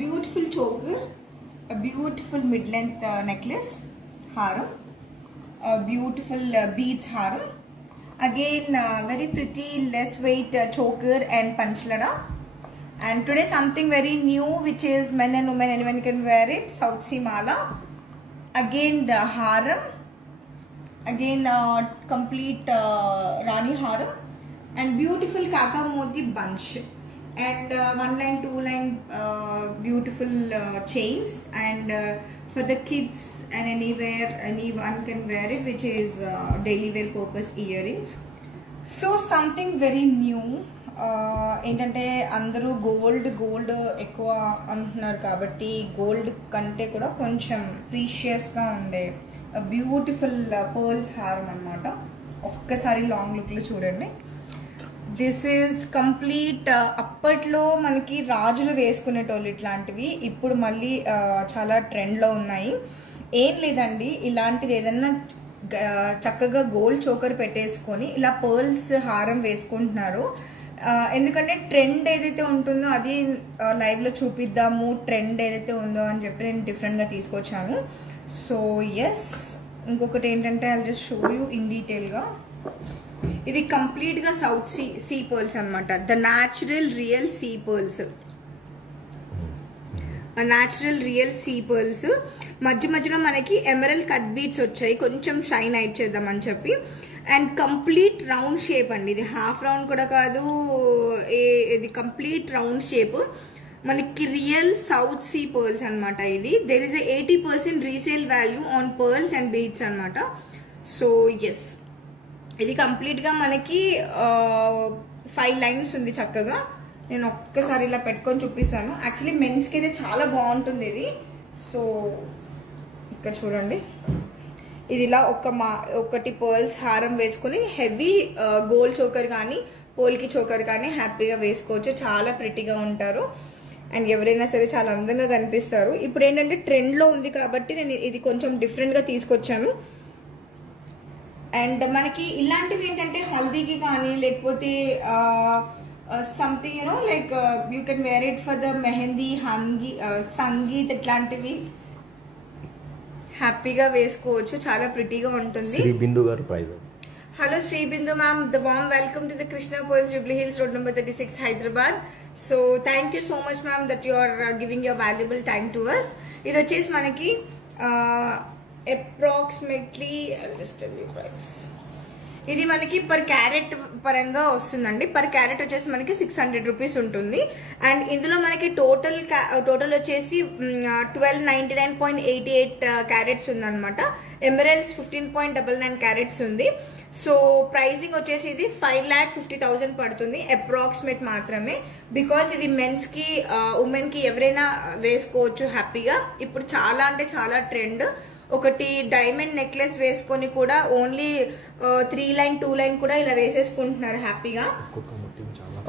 Beautiful choker, a beautiful mid-length necklace, haram, a beautiful beads haram. Again, very pretty less weight choker and panchlada. And today something very new, which is men and women, anyone can wear it. South Sea mala. Again, the haram. Again, complete Rani haram. And beautiful kaka moti bunch. And one line, two line, beautiful chains. And for the kids and anywhere, anyone can wear it, which is daily wear purpose earrings. So something very new. ఏంటంటే అందరూ gold ఎక్కువ అంటున్నారు కాబట్టి gold కంటే కూడా కొంచెం ప్రీషియస్గా ఉండే beautiful pearls హారం అనమాట. ఒక్కసారి లాంగ్ లుక్లో చూడండి. This is complete. అప్పట్లో మనకి రాజులు వేసుకునేటోళ్ళు ఇట్లాంటివి, ఇప్పుడు మళ్ళీ చాలా ట్రెండ్లో ఉన్నాయి. ఏం లేదండి, ఇలాంటిది ఏదన్నా చక్కగా గోల్డ్ చోకర్ పెట్టేసుకొని ఇలా పర్ల్స్ హారం వేసుకుంటున్నారు. ఎందుకంటే ట్రెండ్ ఏదైతే ఉంటుందో అది లైవ్లో చూపిద్దాము, ట్రెండ్ ఏదైతే ఉందో అని చెప్పి నేను డిఫరెంట్గా తీసుకొచ్చాను. సో ఎస్, ఇంకొకటి ఏంటంటే I just show you in డీటెయిల్గా. ఇది కంప్లీట్గా సౌత్ సీ పర్ల్స్ అనమాట. The natural real sea pearls, natural real sea pearls. మధ్యలో మనకి ఎమరల్ కట్ బీట్స్ వచ్చాయి, కొంచెం షైన్ అవుట్ చేద్దామని చెప్పి. అండ్ కంప్లీట్ రౌండ్ షేప్ అండి, ఇది హాఫ్ రౌండ్ కూడా కాదు, ఇది కంప్లీట్ రౌండ్ షేప్. మనకి రియల్ సౌత్ సీ పర్ల్స్ అనమాట. ఇది there is 80% resale value on pearls and beads అనమాట. సో ఎస్, ఇది కంప్లీట్గా మనకి 5 లైన్స్ ఉంది చక్కగా. నేను ఒక్కసారి ఇలా పెట్టుకొని చూపిస్తాను. యాక్చువల్లీ మెన్స్కి అయితే చాలా బాగుంటుంది ఇది. సో ఇక్కడ చూడండి, ఇది ఇలా ఒకటి పర్ల్స్ హారం వేసుకుని హెవీ గోల్డ్ చోకర్ కానీ పోల్కి చోకర్ కానీ హ్యాపీగా వేసుకోవచ్చు. చాలా ప్రిటీగా ఉంటారు అండ్ ఎవరైనా సరే చాలా అందంగా కనిపిస్తారు. ఇప్పుడు ఏంటంటే ట్రెండ్లో ఉంది కాబట్టి నేను ఇది కొంచెం డిఫరెంట్గా తీసుకొచ్చాను. అండ్ మనకి ఇలాంటివి ఏంటంటే హల్దీకి కానీ లేకపోతే something you know like you can wear it for the mehndi, sangeet, ఇట్లాంటివి హ్యాపీగా వేసుకోవచ్చు. చాలా ప్రిటీగా ఉంటుంది. శ్రీ బిందు గారు price. Hello Sri Bindu ma'am, the warm welcome to the Krishna pearls, Jubilee Hills road number 36, Hyderabad. So thank you so much ma'am that you are giving your valuable time to us. ఇది వచ్చేసి మనకి అప్రాక్సిమేట్లీ ప్రైస్, ఇది మనకి పర్ క్యారెట్ పరంగా వస్తుందండి. పర్ క్యారెట్ వచ్చేసి మనకి 600 rupees ఉంటుంది. అండ్ ఇందులో మనకి టోటల్ వచ్చేసి 1299.88 క్యారెట్స్ ఉందన్నమాట. ఎమరల్స్ 15.99 క్యారెట్స్ ఉంది. సో ప్రైజింగ్ వచ్చేసి ఇది 5,50,000 పడుతుంది అప్రాక్సిమేట్ మాత్రమే. బికాస్ ఇది మెన్స్కి ఉమెన్కి ఎవరైనా వేసుకోవచ్చు హ్యాపీగా. ఇప్పుడు చాలా అంటే చాలా ట్రెండ్. ఒకటి డైమండ్ నెక్లెస్ వేసుకొని కూడా ఓన్లీ 3 లైన్ 2 లైన్ కూడా ఇలా వేసేసుకుంటున్నారు హ్యాపీగా.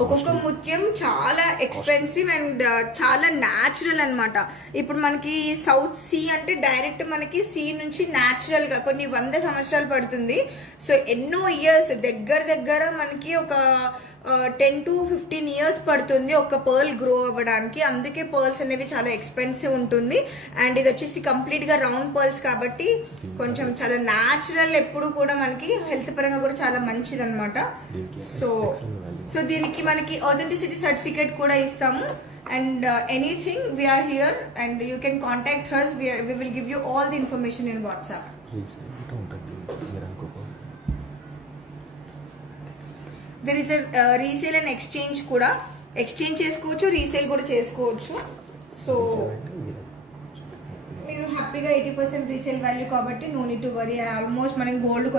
ఒక్కొక్క ముత్యం చాలా ఎక్స్పెన్సివ్ అండ్ చాలా న్యాచురల్ అనమాట. ఇప్పుడు మనకి సౌత్ సీ అంటే డైరెక్ట్ మనకి సీ నుంచి న్యాచురల్ గా కొన్ని 100 సంవత్సరాలు పడుతుంది. సో ఎన్నో ఇయర్స్, దగ్గర మనకి ఒక 10 to 15 ఇయర్స్ పడుతుంది ఒక పర్ల్ గ్రో అవ్వడానికి. అందుకే పర్ల్స్ అనేవి చాలా ఎక్స్పెన్సివ్ ఉంటుంది. అండ్ ఇది వచ్చేసి కంప్లీట్ గా రౌండ్ పర్ల్స్ కాబట్టి కొంచెం చాలా న్యాచురల్, ఎప్పుడు కూడా మనకి హెల్త్ పరంగా కూడా చాలా మంచిది అనమాట. సో దీనికి మనకి ఆథెంటిసిటీ సర్టిఫికేట్ కూడా ఇస్తాము. And anything we are here and you can contact hers. We will give you all the information in WhatsApp. There is resale and exchange కూడా. ఎక్స్చేంజ్ చేసుకోవచ్చు, రీసేల్ కూడా చేసుకోవచ్చు. సో మీరు హ్యాపీగా 80% రీసేల్ వాల్యూ కాబట్టి no need to worry. Almost మనం gold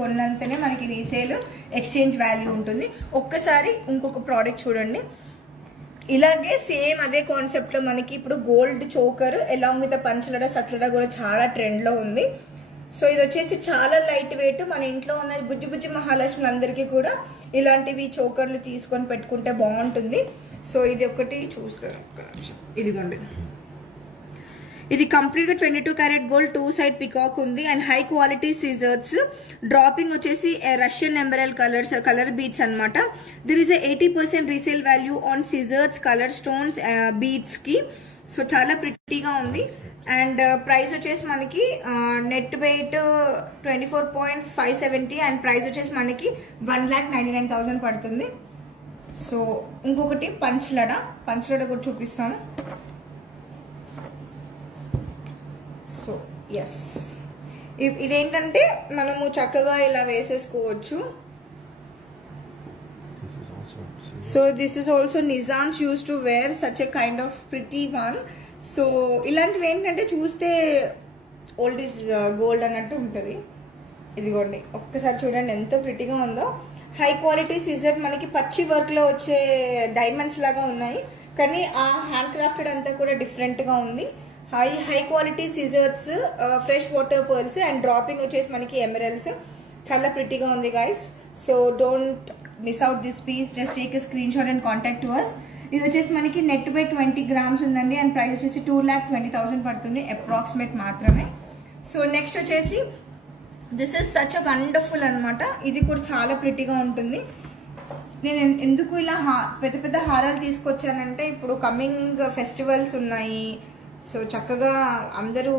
కొన్నంతనే మనకి రీసేల్ ఎక్స్చేంజ్ వాల్యూ ఉంటుంది. ఒక్కసారి ఇంకొక ప్రోడక్ట్ చూడండి. ఇలాగే సేమ్ అదే కాన్సెప్ట్లో మనకి ఇప్పుడు గోల్డ్ చోకర్ అలాంగ్ విత్ పంచలడ సట్లడ కూడా చాలా ట్రెండ్లో ఉంది. సో ఇది వచ్చేసి చాలా లైట్ వెయిట్. మన ఇంట్లో ఉన్న బుజ్జి మహాలక్ష్ములందరికీ కూడా ఇలాంటివి చోకర్లు తీసుకొని పెట్టుకుంటే బాగుంటుంది. సో ఇది ఒకటి చూస్తాను, ఇదిగోండి. ఇది కంప్లీట్గా 22 క్యారెట్ గోల్డ్ 2 సైడ్ పికాక్ ఉంది and high quality scissors. Dropping వచ్చేసి రష్యన్ ఎంబరల్ కలర్ బీట్స్ అనమాట. There is 80% resale value on scissors colour stones బీట్స్కి. సో చాలా ప్రిటీగా ఉంది. అండ్ ప్రైస్ వచ్చేసి మనకి నెట్ వెయిట్ 24.570 అండ్ ప్రైస్ వచ్చేసి మనకి 1,99,000 పడుతుంది. సో ఇంకొకటి పంచలడ కూడా చూపిస్తాను. సో ఎస్, ఇదేంటంటే మనము చక్కగా ఇలా వేసేసుకోవచ్చు. So this is also Nizams use to wear such a kind of pretty one. So ఇలాంటివి ఏంటంటే చూస్తే ఓల్డ్ ఈజ్ గోల్డ్ అన్నట్టు ఉంటుంది. ఇదిగోండి ఒక్కసారి చూడండి ఎంత ప్రిటీగా ఉందో. హై క్వాలిటీ సిజర్ మనకి పచ్చి వర్క్లో వచ్చే డైమండ్స్ లాగా ఉన్నాయి, కానీ ఆ హ్యాండ్ క్రాఫ్టెడ్ అంతా కూడా డిఫరెంట్గా ఉంది. High quality scissors, fresh water pearls and dropping వచ్చేసి మనకి ఎమరల్స్. చాలా ప్రిటీగా ఉంది guys. So don't miss out this piece, just take a screenshot and contact to us. ఇది వచ్చేసి మనకి నెట్ బై 20 grams ఉందండి అండ్ ప్రైస్ వచ్చేసి 2,20,000 పడుతుంది అప్రాక్సిమేట్ మాత్రమే. సో నెక్స్ట్ వచ్చేసి this is such a wonderful అనమాట. ఇది కూడా చాలా ప్రిటీగా ఉంటుంది. నేను ఎందుకు ఇలా పెద్ద పెద్ద హారాలు తీసుకొచ్చానంటే ఇప్పుడు కమింగ్ ఫెస్టివల్స్ ఉన్నాయి. సో చక్కగా అందరూ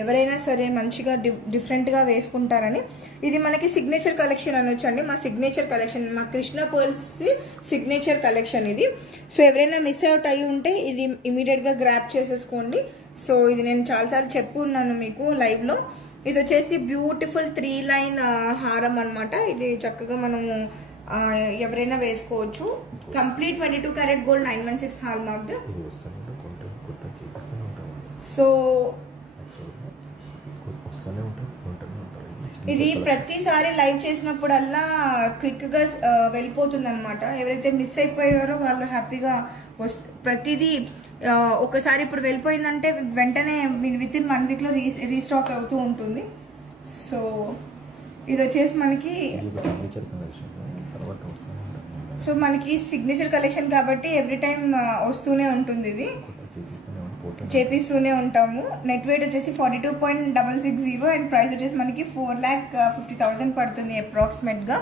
ఎవరైనా సరే మంచిగా డిఫరెంట్గా వేసుకుంటారని. ఇది మనకి సిగ్నేచర్ కలెక్షన్ అనొచ్చండి. మా సిగ్నేచర్ కలెక్షన్, మా కృష్ణ పర్ల్స్ సిగ్నేచర్ కలెక్షన్ ఇది. సో ఎవరైనా మిస్ అవుట్ అయ్యి ఉంటే ఇది ఇమీడియట్గా గ్రాప్ చేసేసుకోండి. సో ఇది నేను చాలాసార్లు చెప్పు ఉన్నాను మీకు లైవ్లో. ఇది వచ్చేసి బ్యూటిఫుల్ 3 line హారం అనమాట. ఇది చక్కగా మనము ఎవరైనా వేసుకోవచ్చు. Complete 22 carat gold 916 hall marked. So ఇది ప్రతిసారి లైవ్ చేసినప్పుడల్లా క్విక్గా వెళ్ళిపోతుంది అనమాట. ఎవరైతే మిస్ అయిపోయారో వాళ్ళు హ్యాపీగా ప్రతిదీ ఒకసారి ఇప్పుడు వెళ్ళిపోయిందంటే వెంటనే విత్ ఇన్ 1 weekలో రీస్టాక్ అవుతూ ఉంటుంది. సో ఇది వచ్చేసి మనకి సిగ్నేచర్ కలెక్షన్ కాబట్టి ఎవ్రీ టైం వస్తూనే ఉంటుంది. ఇది చేపిస్తూనే ఉంటాము. నెట్ వెయిట్ వచ్చేసి 42.660 అండ్ ప్రైస్ వచ్చేసి మనకి 4,50,000 పడుతుంది అప్రాక్సిమేట్గా.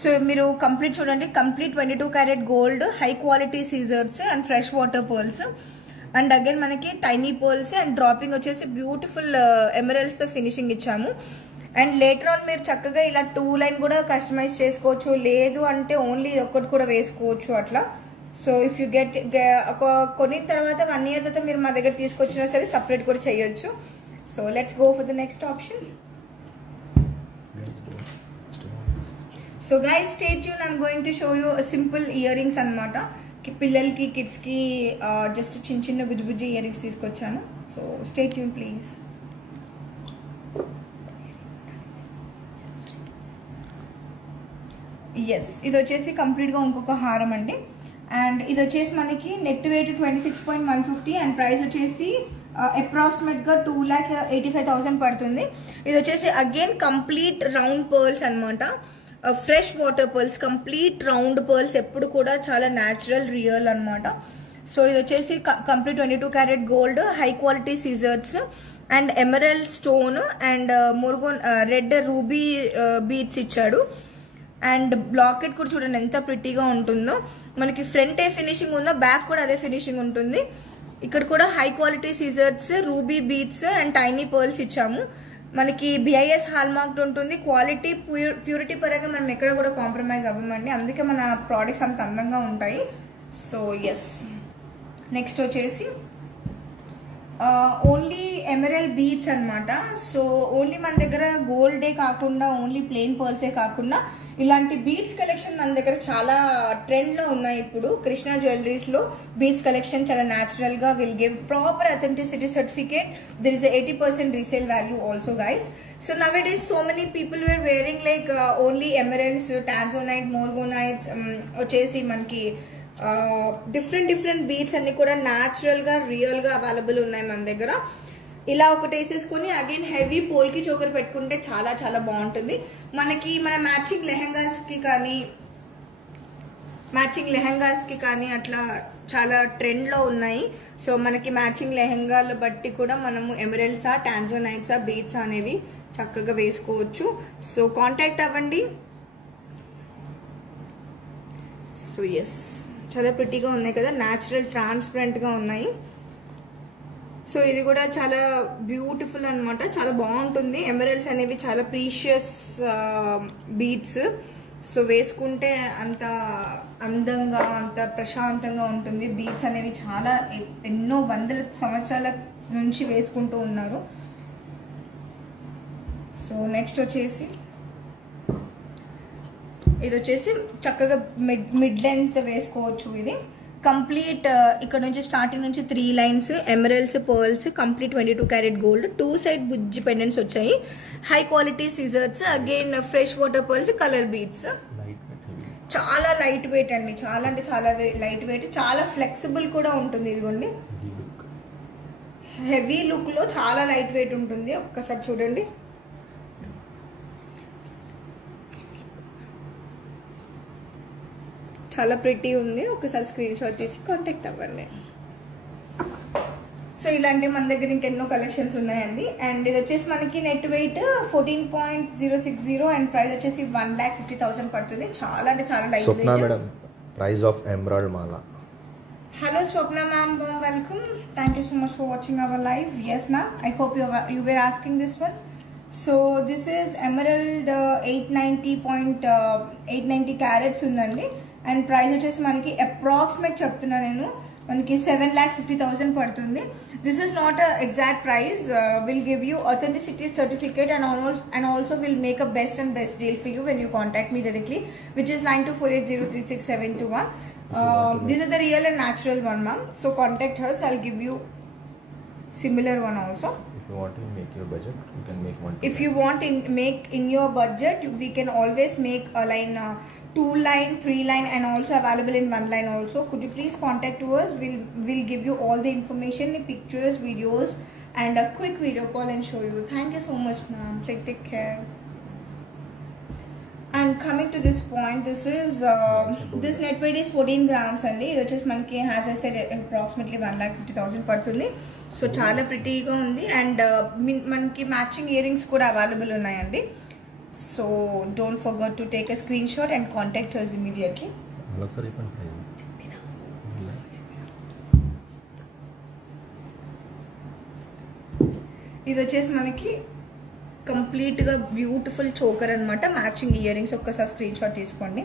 సో మీరు కంప్లీట్ చూడండి, complete 22 carat gold, high quality scissors and fresh water pearls and again మనకి టైనీ పర్ల్స్ అండ్ డ్రాపింగ్ వచ్చేసి బ్యూటిఫుల్ ఎమరల్స్తో ఫినిషింగ్ ఇచ్చాము. అండ్ లేటర్ ఆన్ మీరు చక్కగా ఇలా 2 line కూడా కస్టమైజ్ చేసుకోవచ్చు, లేదు అంటే ఓన్లీ ఒక్కటి కూడా వేసుకోవచ్చు అట్లా. సో ఇఫ్ యూ కొనిన తర్వాత 1 year తర్వాత మీరు మా దగ్గర తీసుకొచ్చినా సరే సపరేట్ కూడా చేయొచ్చు. So let's go for the next option. So guys stay tune, I'm going to show you simple earrings అనమాట. పిల్లలకి కిడ్స్కి జస్ట్ చిన్న బుజ్జి ఇయర్ రింగ్స్ తీసుకొచ్చాను. So stay tune please. Yes, ఇది వచ్చేసి కంప్లీట్గా ఇంకొక హారం అండి. అండ్ ఇది వచ్చేసి మనకి నెట్ వెయిట్ 26.150 అండ్ ప్రైస్ వచ్చేసి అప్రాక్సిమేట్గా 2,85,000 పడుతుంది. ఇది వచ్చేసి అగైన్ కంప్లీట్ రౌండ్ పర్ల్స్ అనమాట. Fresh water pearls, complete round pearls ఎప్పుడు కూడా చాలా న్యాచురల్ రియల్ అనమాట. సో ఇది వచ్చేసి complete 22 carat gold, high quality scissors and emerald stone and మురుగోన్ రెడ్ రూబీ బీట్స్ ఇచ్చాడు. అండ్ బ్లాకెట్ కూడా చూడండి ఎంత ప్రిటీగా ఉంటుందో. మనకి ఫ్రంట్ ఏ ఫినిషింగ్ ఉందో బ్యాక్ కూడా అదే ఫినిషింగ్ ఉంటుంది. ఇక్కడ కూడా high quality scissors, ruby beads and tiny pearls ఇచ్చాము. మనకి BIS హాల్ మార్క్డ్ ఉంటుంది. క్వాలిటీ ప్యూరిటీ పరంగా మనం ఎక్కడ కూడా కాంప్రమైజ్ అవ్వమండి, అందుకే మన ప్రోడక్ట్స్ అంత అందంగా ఉంటాయి. సో ఎస్, నెక్స్ట్ వచ్చేసి ఓన్లీ ఎమరల్ బీట్స్ అనమాట. సో ఓన్లీ మన దగ్గర గోల్డే కాకుండా, ఓన్లీ ప్లెయిన్ పర్ల్సే కాకుండా ఇలాంటి బీట్స్ కలెక్షన్ మన దగ్గర చాలా ట్రెండ్లో ఉన్నాయి. ఇప్పుడు కృష్ణ జ్యువెలరీస్లో బీట్స్ కలెక్షన్ చాలా న్యాచురల్గా will give proper authenticity certificate. There is 80% resale value also guys. So nowadays so many people were wearing like only emeralds, tanzanite, morganites వచ్చేసి మనకి డిఫరెంట్ బీట్స్ అన్ని కూడా న్యాచురల్గా రియల్గా అవైలబుల్ ఉన్నాయి మన దగ్గర. ఇలా ఒకటి వేసేసుకొని అగైన్ హెవీ పోల్కి చోకర్ పెట్టుకుంటే చాలా బాగుంటుంది. మన మ్యాచింగ్ లెహెంగాస్కి కానీ మ్యాచింగ్ లెహెంగాస్కి కానీ అట్లా చాలా ట్రెండ్లో ఉన్నాయి. సో మనకి మ్యాచింగ్ లెహెంగాలు బట్టి కూడా మనము ఎమరల్డ్సా, టాంజోనైట్సా, బీడ్స్ అనేవి చక్కగా వేసుకోవచ్చు. సో కాంటాక్ట్ అవ్వండి. సో ఎస్, చాలా ప్రిటీగా ఉన్నాయి కదా, న్యాచురల్ ట్రాన్స్పరెంట్గా ఉన్నాయి. సో ఇది కూడా చాలా బ్యూటిఫుల్ అనమాట, చాలా బాగుంటుంది. ఎమరల్డ్స్ అనేవి చాలా ప్రీషియస్ బీడ్స్. సో వేసుకుంటే అంత అందంగా, అంత ప్రశాంతంగా ఉంటుంది. బీడ్స్ అనేవి చాలా ఎన్నో వందల సంవత్సరాల నుంచి వేసుకుంటూ ఉన్నారు. సో నెక్స్ట్ వచ్చేసి ఇది వచ్చేసి చక్కగా మిడ్ లెంత్ వేసుకోవచ్చు. ఇది కంప్లీట్ ఇక్కడ నుంచి స్టార్టింగ్ నుంచి 3 lines emeralds, pearls, complete 22 carat gold, 2 side బుజ్జి పెండెంట్స్ వచ్చాయి. High quality scissors, again fresh water pearls, colour beads. చాలా లైట్ వెయిట్ అండి, చాలా అంటే చాలా లైట్ వెయిట్, చాలా ఫ్లెక్సిబుల్ కూడా ఉంటుంది. ఇదిగోండి, హెవీ లుక్ లో చాలా లైట్ వెయిట్ ఉంటుంది. ఒక్కసారి చూడండి. చాలా ప్రిటీ ఉంది. ఒకసారి స్క్రీన్ షాట్ తీసి కాంటాక్ట్ అవ్వండి. సో ఇలాంటి మన దగ్గర ఇంకెన్నో కలెక్షన్స్ ఉన్నాయండి. అండ్ ఇది వచ్చేసి మనకి నెట్ వెయిట్ 14.060 అండ్ ప్రైస్ వచ్చేసి 1,50,000 పడుతుంది. చాలా అంటే చాలా light weight. Swapna madam, price of emerald మాల. Hello Swapna ma'am, welcome. Thank you so much for watching our live. Yes ma'am, I hope you were asking this one. So this is emerald 890 carats ఉందండి. And price వచ్చేసి మనకి approximate చెప్తున్నా నేను, మనకి 7,50,000 పడుతుంది. This is not a exact price. Will give you authenticity certificate and also will make a best deal for you when you contact me directly, which is 9248036721. These are the real and natural one, ma'am. So contact us. I'll give you similar one also. If you want to make your budget, you can make one. If you want make in your budget, we can always make a line, 2 line, 3 line, and also available in 1 line also. Could you please contact to us? We'll give you all the information, the pictures, videos, and a quick video call and show you. Thank you so much, ma'am. Take care. And coming to this point, this net weight is 14 grams అండి. ఇది వచ్చేసి మనకి has I said approximately 1,50,000 పడుతుంది. So చాలా ప్రిటీగా ఉంది. And మనకి matching ear rings కూడా అవైలబుల్ ఉన్నాయండి. So don't forget to take a screenshot and contact us immediately. ఇది వచ్చేసి మనకి కంప్లీట్గా బ్యూటిఫుల్ చోకర్ అనమాట, మ్యాచింగ్ ఇయర్ రింగ్స్. ఒక్కసారి స్క్రీన్ షాట్ తీసుకోండి.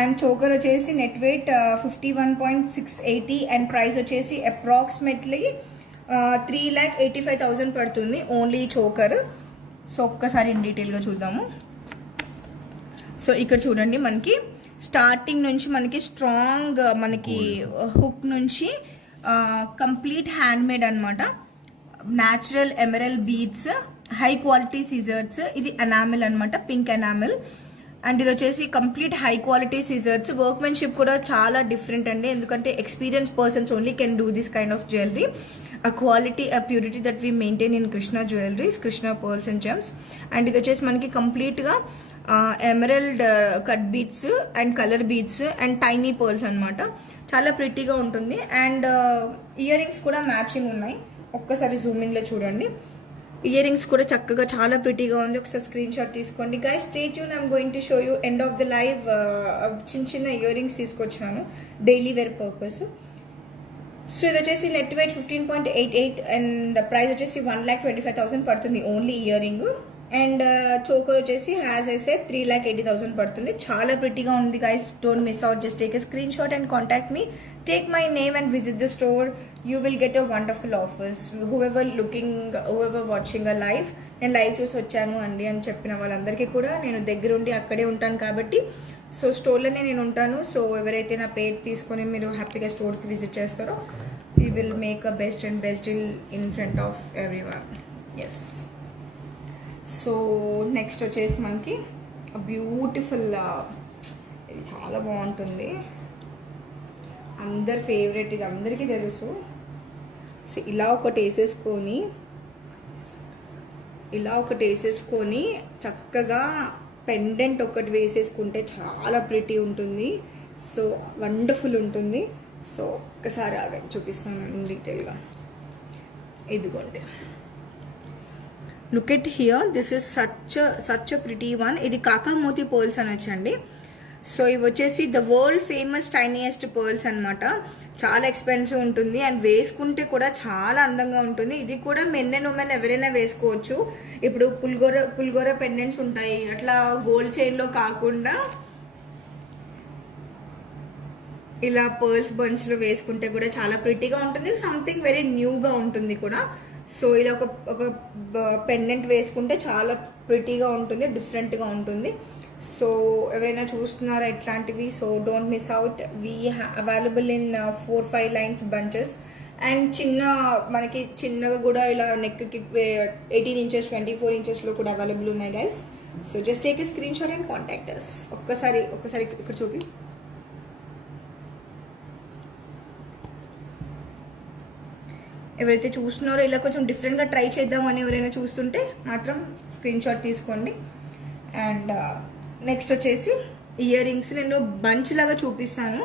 అండ్ చోకర్ వచ్చేసి నెట్ వెయిట్ 51.680 అండ్ ప్రైస్ వచ్చేసి అప్రాక్సిమేట్లీ 3,85,000 పడుతుంది ఓన్లీ చోకర్. సో ఒక్కసారి ఇన్ డీటెయిల్గా చూద్దాము. సో ఇక్కడ చూడండి, మనకి స్టార్టింగ్ నుంచి మనకి స్ట్రాంగ్ మనకి హుక్ నుంచి కంప్లీట్ హ్యాండ్ మేడ్ అనమాట. Natural Emerald beads, high quality scissors. ఇది ఎనామిల్ అనమాట, పింక్ ఎనామిల్. అండ్ ఇది వచ్చేసి complete high quality scissors. Workmanship కూడా చాలా డిఫరెంట్ అండి, ఎందుకంటే experience persons only can do this kind of jewellery. A quality, a purity that we maintain in Krishna Jewelries, Krishna Pearls and Gems. And ఇది వచ్చేసి మనకి కంప్లీట్గా emerald cut beads and colour beads and tiny pearls అనమాట. చాలా ప్రిటీగా ఉంటుంది. And ear rings కూడా matching ఉన్నాయి. ఒక్కసారి జూమింగ్లో చూడండి, ఇయర్ రింగ్స్ కూడా చక్కగా చాలా ప్రిటీగా ఉంది. ఒకసారి స్క్రీన్ షాట్ తీసుకోండి. Guys stay tune, I'm going to show you end of the live. చిన్న ఇయర్ రింగ్స్ తీసుకొచ్చాను డైలీ వేర్ పర్పస్. సో ఇది వచ్చేసి నెట్ వెయిట్ 15.88 అండ్ ప్రైస్ వచ్చేసి 1,25,000 పడుతుంది only ear ring. And choker వచ్చేసి హ్యాస్ ఐ సెడ్ 3,80,000 పడుతుంది. చాలా ప్రిటీగా ఉంది guys, don't miss out. Just take a screenshot and contact me. Take my name and visit the store. You will get a wonderful offers. Whoever watching a live, నేను live చూసి వచ్చాను అండి అని చెప్పిన వాళ్ళందరికీ కూడా నేను దగ్గరుండి అక్కడే ఉంటాను కాబట్టి, సో స్టోర్లోనే నేను ఉంటాను. సో ఎవరైతే నా పేరు తీసుకొని మీరు హ్యాపీగా స్టోర్కి విజిట్ చేస్తారో, we will make a best deal in front of every one. Yes. So next వచ్చేసి మనకి బ్యూటిఫుల్, ఇది చాలా బాగుంటుంది, అందరి ఫేవరెట్, ఇది అందరికీ తెలుసు. సో ఇలా ఒకటి వేసేసుకొని చక్కగా పెండెంట్ ఒకటి వేసేసుకుంటే చాలా ప్రిటీ ఉంటుంది. సో వండర్ఫుల్ ఉంటుంది. సో ఒకసారి ఆగండి చూపిస్తాను డీటెయిల్గా. ఇదిగోండి, look at here, this is such pretty one. ఇది కాకామోతి పర్ల్స్ అనొచ్చండి. సో ఇవి వచ్చేసి ద వరల్డ్ ఫేమస్ టైనియెస్ట్ పర్ల్స్ అనమాట. చాలా ఎక్స్పెన్సివ్ ఉంటుంది అండ్ వేసుకుంటే కూడా చాలా అందంగా ఉంటుంది. ఇది కూడా మెన్ అండ్ ఉమెన్ ఎవరైనా వేసుకోవచ్చు. ఇప్పుడు పుల్గోర పెండెంట్స్ ఉంటాయి, అట్లా గోల్డ్ చైన్లో కాకుండా ఇలా పర్ల్స్ బంచ్లో వేసుకుంటే కూడా చాలా ప్రిటీగా ఉంటుంది. సంథింగ్ వెరీ న్యూగా ఉంటుంది కూడా. సో ఇలా ఒక పెండెంట్ వేసుకుంటే చాలా ప్రిటీగా ఉంటుంది, డిఫరెంట్గా ఉంటుంది. సో ఎవరైనా చూస్తున్నారా ఇట్లాంటివి? So don't miss out. We available in 4-5 lines bunches. And మనకి చిన్నగా కూడా ఇలా నెక్కి 18 ఇంచెస్ 24 ఇంచెస్లో కూడా అవైలబుల్ ఉన్నాయి guys. So just take a screenshot and contact us. ఒక్కసారి ఇక్కడ చూపి. ఎవరైతే చూస్తున్నారో ఇలా కొంచెం డిఫరెంట్గా ట్రై చేద్దామని ఎవరైనా చూస్తుంటే మాత్రం స్క్రీన్ షాట్ తీసుకోండి. అండ్ నెక్స్ట్ వచ్చేసి ఇయర్ రింగ్స్ నేను బంచ్ లాగా చూపిస్తాను.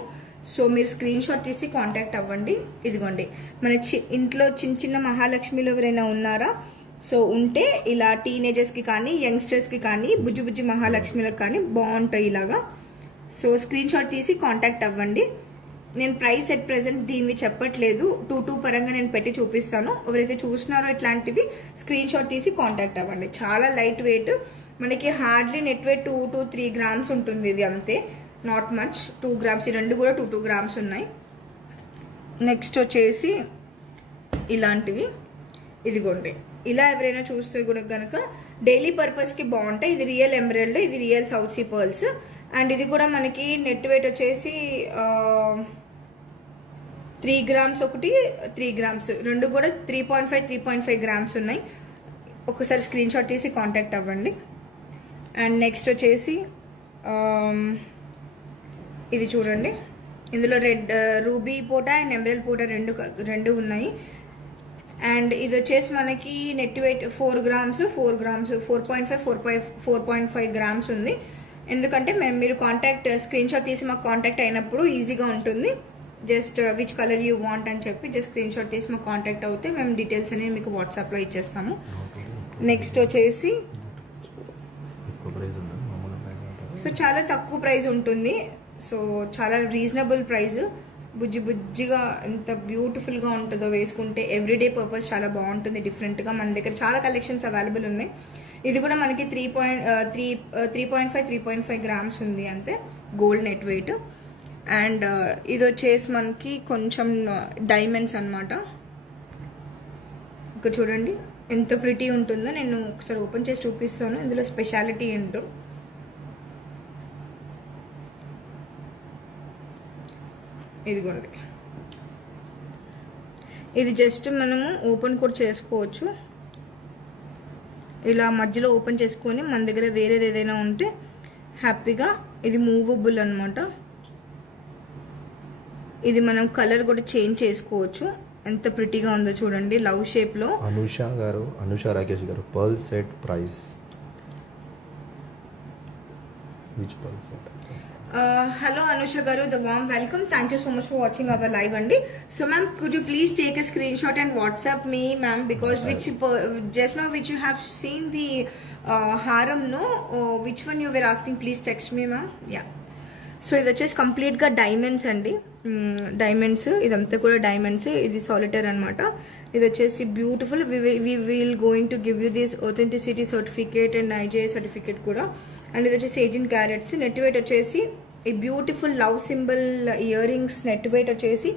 సో మీరు స్క్రీన్ షాట్ తీసి కాంటాక్ట్ అవ్వండి. ఇదిగోండి, మన ఇంట్లో చిన్న మహాలక్ష్మిలో ఎవరైనా ఉన్నారా? సో ఉంటే ఇలా టీనేజర్స్కి కానీ యంగ్స్టర్స్కి కానీ బుజ్జి మహాలక్ష్మిలకు కానీ బాగుంటాయి ఇలాగా. సో స్క్రీన్ షాట్ తీసి కాంటాక్ట్ అవ్వండి. నేను ప్రైస్ ఎట్ ప్రెసెంట్ దీనివి చెప్పట్లేదు, 2 పరంగా నేను పెట్టి చూపిస్తాను. ఎవరైతే చూస్తున్నారో ఇట్లాంటివి స్క్రీన్ షాట్ తీసి కాంటాక్ట్ అవ్వండి. చాలా లైట్ వెయిట్, మనకి hardly net weight 2 to 3 grams ఉంటుంది. ఇది అంతే, నాట్ మచ్. 2 grams, ఈ రెండు కూడా 2 grams ఉన్నాయి. నెక్స్ట్ వచ్చేసి ఇలాంటివి, ఇదిగోండి. ఇలా ఎవరైనా చూస్తే కూడా కనుక డైలీ పర్పస్కి బాగుంటాయి. ఇది రియల్ ఎమరల్డ్, ఇది real south sea pearls. And ఇది కూడా మనకి నెట్ వెయిట్ వచ్చేసి 3 grams ఒకటి, 3 grams రెండు కూడా 3.5 grams ఉన్నాయి. ఒకసారి స్క్రీన్ షాట్ తీసి కాంటాక్ట్ అవ్వండి. అండ్ నెక్స్ట్ వచ్చేసి ఇది చూడండి, ఇందులో రెడ్ రూబీ పూట అండ్ ఎమరల్డ్ పూట రెండు ఉన్నాయి. అండ్ ఇది వచ్చేసి మనకి నెట్ వెయిట్ 4 grams 4.5 grams ఉంది. ఎందుకంటే మీరు కాంటాక్ట్ స్క్రీన్ షాట్ తీసి మాకు కాంటాక్ట్ అయినప్పుడు ఈజీగా ఉంటుంది. Just which colour you want అని చెప్పి జస్ట్ స్క్రీన్ షాట్ తీసి మాకు కాంటాక్ట్ అవుతే మేము డీటెయిల్స్ అనేవి మీకు వాట్సాప్లో ఇచ్చేస్తాము. నెక్స్ట్ వచ్చేసి సో చాలా తక్కువ ప్రైస్ ఉంటుంది. సో చాలా రీజనబుల్ ప్రైస్, బుజ్జిగా ఎంత బ్యూటిఫుల్గా ఉంటుందో వేసుకుంటే. ఎవ్రీడే పర్పస్ చాలా బాగుంటుంది, డిఫరెంట్గా. మన దగ్గర చాలా కలెక్షన్స్ అవైలబుల్ ఉన్నాయి. ఇది కూడా మనకి 3.5 grams ఉంది అంతే, గోల్డ్ నెట్ వెయిట్. అండ్ ఇది వచ్చేసి మనకి కొంచెం డైమండ్స్ అనమాట. ఇక్కడ చూడండి ఎంత ప్రిటీ ఉంటుందో. నేను ఒకసారి ఓపెన్ చేసి చూపిస్తాను ఇందులో స్పెషాలిటీ ఏంటో. ఇదిగోండి, ఇది జస్ట్ మనము ఓపెన్ కూడా చేసుకోవచ్చు. ఇలా మధ్యలో ఓపెన్ చేసుకొని మన దగ్గర వేరేది ఏదైనా ఉంటే హ్యాపీగా, ఇది మూవబుల్ అనమాట. ఇది మనం కలర్ కూడా చేంజ్ చేసుకోవచ్చు. ఎంత ప్రిటీగా ఉందో చూడండి, లవ్ షేప్లో. అనుష రాకేష్ గారు, pearl set price, which pearl set? Hello Anusha Garu, the warm welcome. Thank you so much for watching our live Andy. So ma'am, could you please take a screenshot and WhatsApp me ma'am, because just now which you have seen the haram, no? Which one you were asking, please text me ma'am. Yeah. So ఇది వచ్చేసి కంప్లీట్గా diamonds అండి, diamonds. ఇదంతా కూడా diamonds. ఇది solitaire అనమాట. ఇది వచ్చేసి beautiful. We will going to give you this authenticity certificate and IGI certificate కూడా. అండ్ ఇది వచ్చేసి 18 carats. నెట్ వెయిట్ వచ్చేసి ఈ beautiful love symbol earrings net weight వచ్చేసి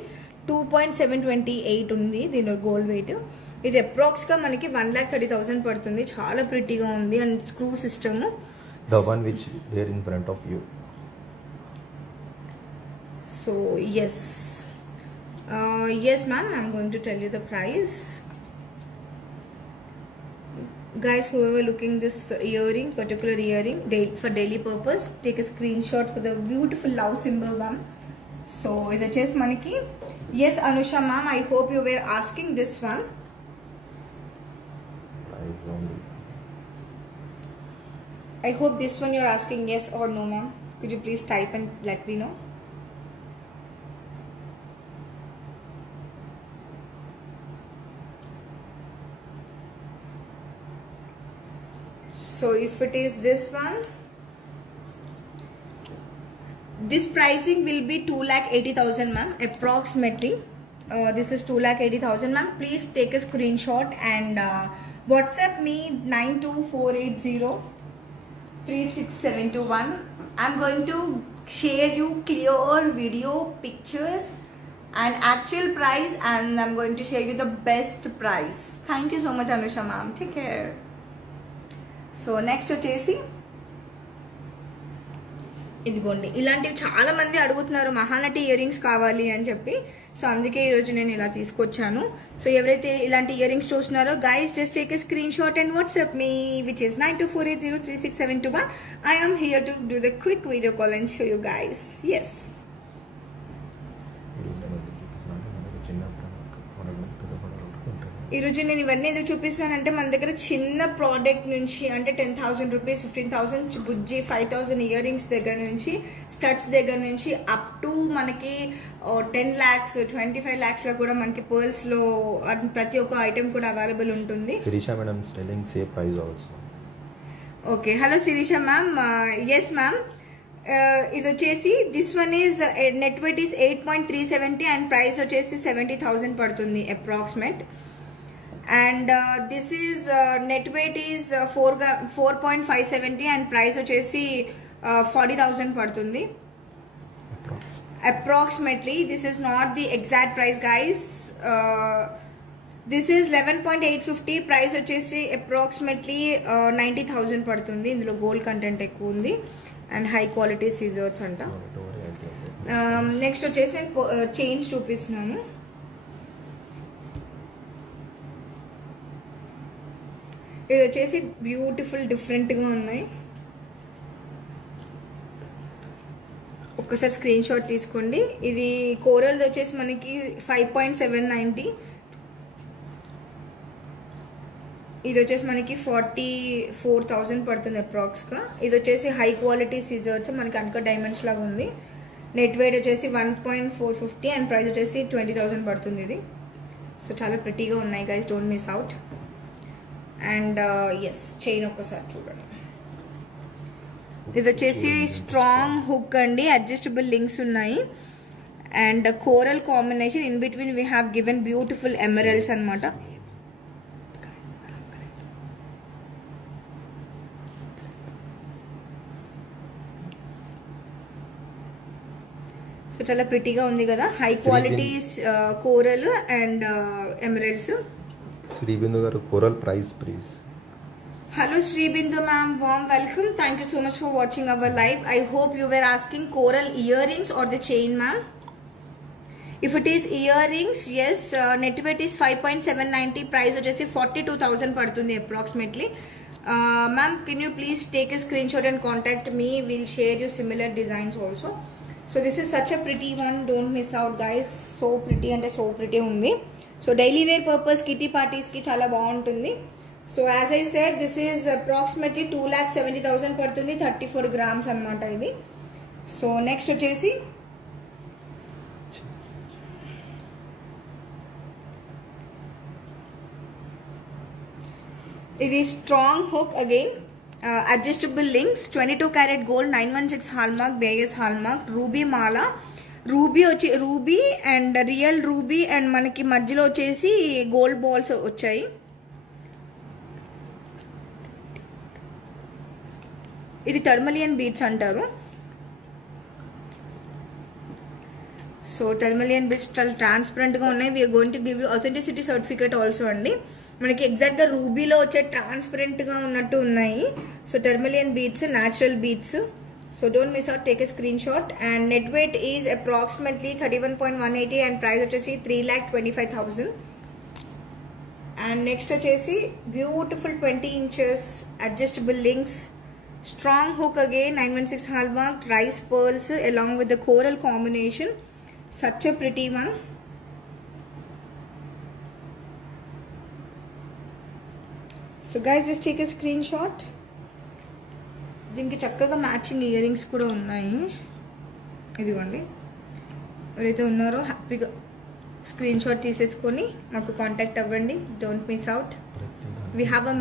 2.728 ఉంది దీని గోల్డ్ వెయిట్. ఇది అప్రాక్స్గా మనకి 1,30,000 పడుతుంది. చాలా ప్రిటీగా ఉంది. And screw system. The one which there in front of you. So yes, yes ma'am, I'm going to tell you the price. Guys, whoever looking this earring, particular earring for daily purpose, take a screenshot for the beautiful love symbol one. So ఇది వచ్చేసి మనకి, yes Anusha ma'am, I hope you were asking this one. Price only. I hope this one you're asking yes or no ma'am. Could you please type and let me know? So if it is this one, this pricing will be 2,80,000 ma'am, approximately. This is 2,80,000 ma'am. Please take a screenshot and WhatsApp me 92480 36721. I'm going to share you clear video pictures and actual price, and I'm going to share you the best price. Thank you so much Anusha ma'am, take care. So next వచ్చేసి ఇదిగోండి, ఇలాంటివి చాలా మంది అడుగుతున్నారు Mahanati ear rings కావాలి అని చెప్పి. So అందుకే ఈరోజు నేను ఇలా తీసుకొచ్చాను. సో ఎవరైతే ఇలాంటి ఇయర్ రింగ్స్ చూస్తున్నారో guys, just take a screenshot and WhatsApp me which is 92480 36721. I am here to do the quick video call and show you guys. Yes, ఈరోజు నేను ఇవన్నీ ఎందుకు చూపిస్తున్నానంటే మన దగ్గర చిన్న ప్రోడక్ట్ నుంచి అంటే 10,000 రూపీస్, 15,000 బుజ్జి, 5,000 ఇయర్ రింగ్స్ దగ్గర నుంచి, స్టడ్స్ దగ్గర నుంచి అప్ టు మనకి 10 lakhs 25 lakhs లో కూడా మనకి పర్ల్స్ లో ప్రతి ఒక్క ఐటెం కూడా అవైలబుల్ ఉంటుంది. Sirisha madam telling same price also. Okay, hello Sirisha ma'am. Yes ma'am, ఇది వచ్చేసి this one is net weight is 8.370 and price వచ్చేసి 70,000 పడుతుంది approximate. And this is net weight is 4.570 and price వచ్చేసి 40,000 పడుతుంది approximately. This is not the exact price guys. This is 11.850, price వచ్చేసి approximately 90,000 పడుతుంది. ఇందులో gold content ఎక్కువ ఉంది and high quality scissors అంట. నెక్స్ట్ వచ్చేసి నేను చైన్స్ చూపిస్తున్నాను. ఇది వచ్చేసి బ్యూటిఫుల్ డిఫరెంట్గా ఉన్నాయి. ఒక్కసారి స్క్రీన్ షాట్ తీసుకోండి. ఇది కోరల్ది వచ్చేసి మనకి 5.790. ఇది వచ్చేసి మనకి 44,000 పడుతుంది అప్రాక్స్గా. ఇది వచ్చేసి హై క్వాలిటీ సీజర్స్, మనకి అంక డైమండ్స్ లాగా ఉంది. నెట్ వెయిట్ వచ్చేసి 1.450 అండ్ ప్రైస్ వచ్చేసి 20,000 పడుతుంది ఇది. సో చాలా ప్రిటీగా ఉన్నాయి guys, don't miss out. And yes, chain ఒక్కసారి చూడండి. ఇది వచ్చేసి స్ట్రాంగ్ హుక్ అండి, అడ్జస్టబుల్ లింక్స్ ఉన్నాయి and coral combination. In between we have given beautiful emeralds అనమాట. సో చాలా ప్రిటీగా ఉంది కదా, high quality coral and emeralds. Sribindu గారు coral price please. Hello Sribindu ma'am, warm welcome. Thank you so much for watching our live. I hope you were asking coral earrings or the chain ma'am. If it is earrings, yes, net weight is 5.790, price వచ్చేసి 42,000 పడుతుంది approximately. Ma'am, can you please take a screenshot and contact me? We'll share you similar designs also. So this is such a pretty one, don't miss out guys. So pretty and so pretty ఉంది. So daily wear purpose kitty parties కి చాలా బాగుంటుంది. So as I said this is approximately 2,70,000 పడుతుంది, 34 grams అనమాట ఇది. So next వచ్చేసి ఇది strong hook again, adjustable links, 22 carat gold, 916 hallmark, BIS hallmark, ruby మాల. రూబీ వచ్చి ruby and real ruby and మనకి మధ్యలో వచ్చేసి గోల్డ్ బాల్స్ వచ్చాయి. ఇది టర్మలియన్ బీట్స్ అంటారు. సో టర్మలియన్ బీట్స్ చాలా ట్రాన్స్పరెంట్గా ఉన్నాయి. We are going to give you authenticity certificate also అండి. మనకి ఎగ్జాక్ట్గా రూబీలో వచ్చే ట్రాన్స్పరెంట్గా ఉన్నట్టు ఉన్నాయి. So tourmaline beads, natural beads. So don't miss out, take a screenshot. And net weight is approximately 31.180 and price వచ్చేసి 3,25,000. అండ్ నెక్స్ట్ వచ్చేసి beautiful 20 inches adjustable links, strong hook again, 916 hallmark, rice pearls along with the coral combination. Such a pretty one. So guys, just take a screenshot. దీనికి చక్కగా matching ear rings కూడా ఉన్నాయి. ఇదిగోండి, ఎవరైతే ఉన్నారో హ్యాపీగా స్క్రీన్ షాట్ తీసేసుకొని నాకు కాంటాక్ట్ అవ్వండి. Don't miss out. We have a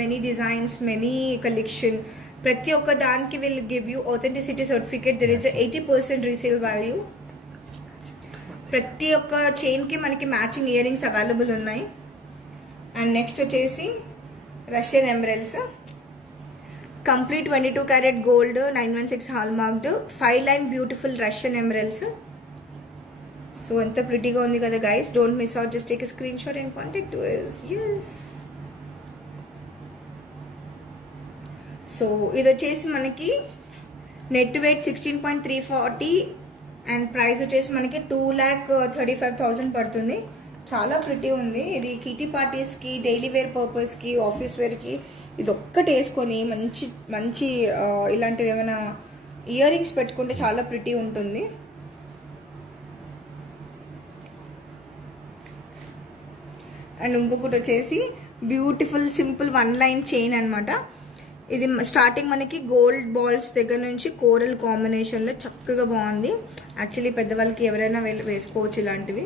many designs, many collection. ప్రతి ఒక్క దానికి will give you authenticity certificate. There is 80% resale value. ప్రతి ఒక్క చైన్కి మనకి మ్యాచింగ్ ఇయర్ రింగ్స్ అవైలబుల్ ఉన్నాయి. అండ్ నెక్స్ట్ వచ్చేసి Russian emeralds, complete 22 carat gold, 916 hall marked, 5 line beautiful Russian emeralds. So ఎంత ప్రిటీగా ఉంది కదా guys. Don't miss out, just take a screenshot and contact to us. yes. So ఇది వచ్చేసి మనకి net weight 16.340 and price వచ్చేసి మనకి 2,35,000 పడుతుంది. చాలా ప్రిటీ ఉంది ఇది. కిటీ పార్టీస్కి, డైలీ వేర్ పర్పస్కి, ఆఫీస్ వేర్కి ఇది ఒక్కటి వేసుకొని మంచి మంచి ఇలాంటివి ఏమైనా ఇయర్ రింగ్స్ పెట్టుకుంటే చాలా ప్రిటీ ఉంటుంది. అండ్ ఇంకొకటి వచ్చేసి బ్యూటిఫుల్ సింపుల్ 1 లైన్ చైన్ అనమాట. ఇది స్టార్టింగ్ మనకి గోల్డ్ బాల్స్ దగ్గర నుంచి కోరల్ కాంబినేషన్లో చక్కగా బాగుంది. యాక్చువల్లీ పెద్దవాళ్ళకి ఎవరైనా వేసుకోవచ్చు ఇలాంటివి.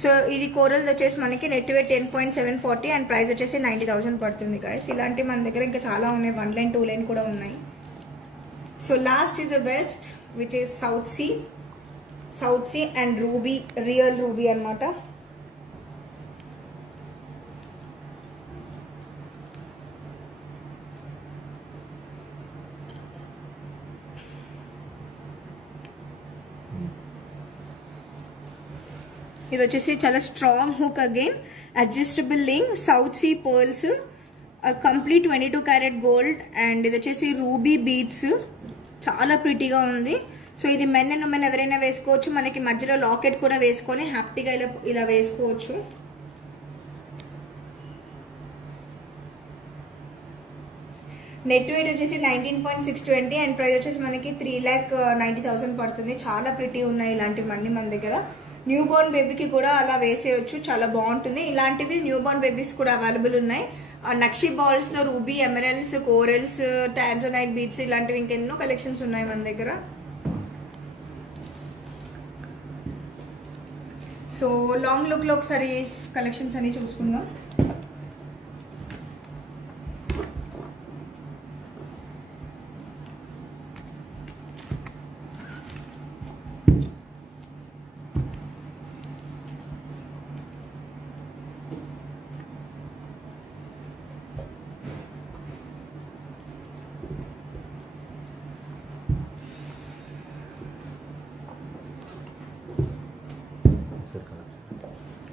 సో ఇది కోరల్ వచ్చేసి మనకి నెట్ వెయిట్ 10.740 అండ్ ప్రైస్ వచ్చేసి 90,000 పడుతుంది గాయస్. ఇలాంటివి మన దగ్గర ఇంకా చాలా ఉన్నాయి, 1 లైన్ 2 లైన్ కూడా ఉన్నాయి. So last is the best which is south sea and ruby, real ruby అనమాట. ఇది వచ్చేసి చాలా strong hook, again adjustable link, south sea pearls, complete 22 carat gold and ఇది వచ్చేసి రూబీ బీడ్స్. చాలా ప్రిటీగా ఉంది. సో ఇది మెన్ అండ్ ఉమెన్ ఎవరైనా వేసుకోవచ్చు. మనకి మధ్యలో లాకెట్ కూడా వేసుకొని హ్యాపీగా ఇలా వేసుకోవచ్చు. నెట్ వెయిట్ వచ్చేసి 19.620 అండ్ ప్రైస్ వచ్చేసి మనకి 3,90,000 పడుతుంది. చాలా ప్రిటీ ఉన్నాయి ఇలాంటివన్నీ మన దగ్గర. న్యూ బోర్న్ బేబీకి కూడా అలా వేసేయచ్చు, చాలా బాగుంటుంది. ఇలాంటివి న్యూ బోర్న్ బేబీస్ కూడా అవైలబుల్ ఉన్నాయి. నక్షి బాల్స్లో రూబీ, ఎమరల్డ్స్, కోరల్స్, టాంజోనైట్ బీడ్స్ ఇలాంటివి ఇంకెన్నో కలెక్షన్స్ ఉన్నాయి మన దగ్గర. సో లాంగ్ లుక్లో ఒకసారి కలెక్షన్స్ అని చూసుకుందాం.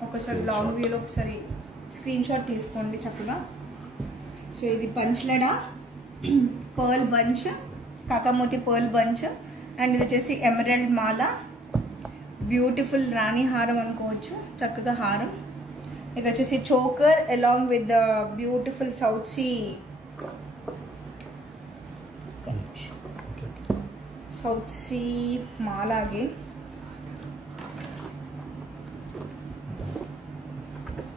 ఒకసారి లాంగ్ వ్యూలో ఒకసారి స్క్రీన్ షాట్ తీసుకోండి చక్కగా. సో ఇది పంచ్లెడ పర్ల్ బంచ్, కాకామోతి పర్ల్ బంచ్ అండ్ ఇది వచ్చేసి ఎమరల్డ్ మాల, బ్యూటిఫుల్ రాణి హారం అనుకోవచ్చు, చక్కగా హారం. ఇది వచ్చేసి choker along with the beautiful south sea మాల అగైన్.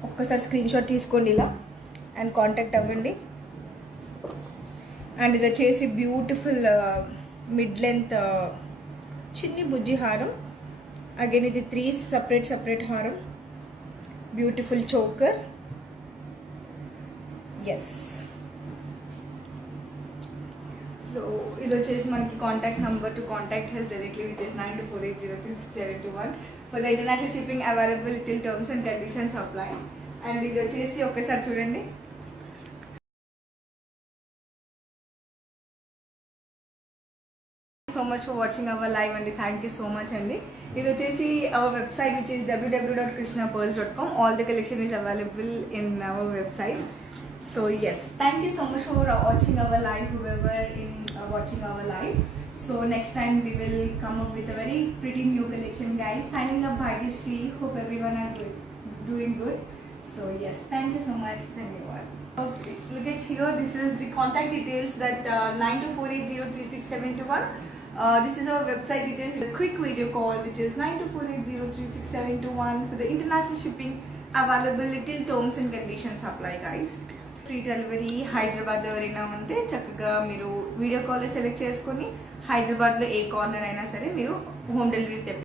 ఒక్కసారి స్క్రీన్ షాట్ తీసుకోండి ఇలా అండ్ కాంటాక్ట్ అవ్వండి. అండ్ ఇది వచ్చేసి బ్యూటిఫుల్ మిడ్ లెంత్ చిన్ని బుజ్జి హారం. అగైన్ ఇది 3 సపరేట్ హారం, బ్యూటిఫుల్ చోకర్. ఎస్. సో ఇది వచ్చేసి మనకి contact number to contact us directly which is 9248036721. For the international shipping available till terms and conditions apply. And ఇది వచ్చేసి ఒకసారి చూడండి. So much for watching our live అండి. థ్యాంక్ యూ సో మచ్ అండి. ఇది వచ్చేసి our website which is www.krishnapearls.com. All the collection is available in our website. So yes, thank you so much for watching our live, whoever in watching our live. So next time we will come up with a very pretty new collection, guys. Signing up Bhagyashree. Hope everyone are doing good. So yes, thank you so much. Dhanyawad. Okay, look at here. This is the contact details that 9248036721. This is our website details. A quick video call which is 9248036721 for the international shipping available till terms and conditions apply, guys. Free delivery. Hyderabad ఎవరైనా ఉంటే చక్కగా మీరు video కాల్లో select చేసుకొని హైదరాబాద్లో ఏ corner అయినా సరే మీరు హోమ్ డెలివరీ తెప్పించుకోవచ్చు.